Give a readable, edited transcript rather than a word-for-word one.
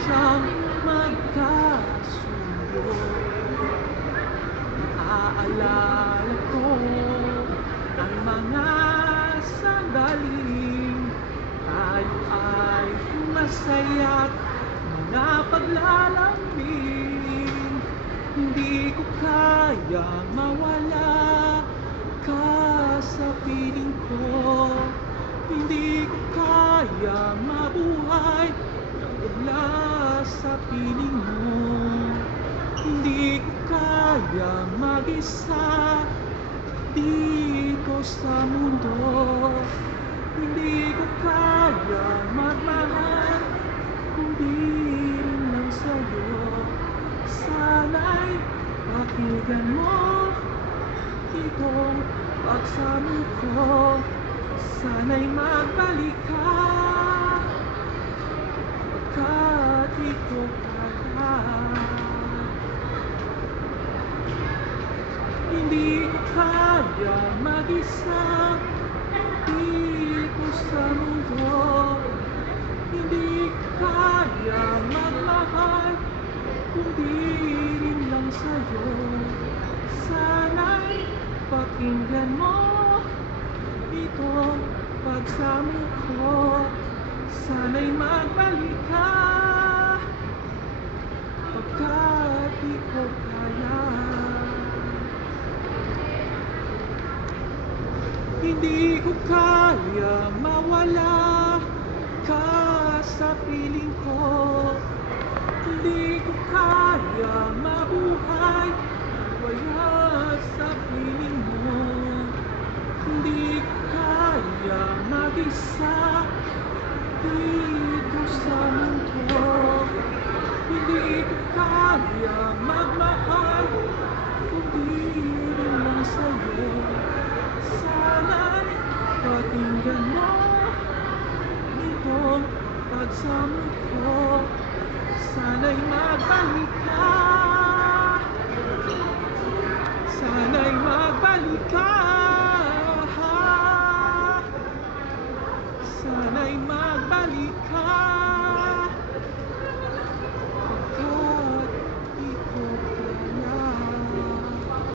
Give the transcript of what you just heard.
siyang magkasundo. Aalala ko ang mga sandaling tayo ay masaya't mga paglalambing. Hindi ko kayang mawala ka sa piling ko. Hindi ko kayang mabuhay nang wala sa piling mo. Hindi ko kayang mag-isa dito sa mundo. Hindi ko kayang magmahal kung di rin lang sa'yo. Sana'y pakinggan mo itong pagsamo ko. Sana'y magbalik ka, pagkat di ko kaya. Hindi ko kaya mag-isa dito sa mundo. Hindi ko kaya magmahal kung di rin lang sa'yo. Sana'y pakinggan mo itong pagsamo ko. Sana'y magbalik ka, pagkat di ko kaya. Hindi ko kaya mawala ka sa piling ko. Hindi ko kaya mabuhay wala sa piling mo. Hindi ko kaya mag-isa dito sa mundo. Hindi ko kaya magmahal kung di rin lang sa'yo. Sana'y pakinggan mo itong pagsamo ko. Sana'y magbalik ka. Sana'y magbalik ka.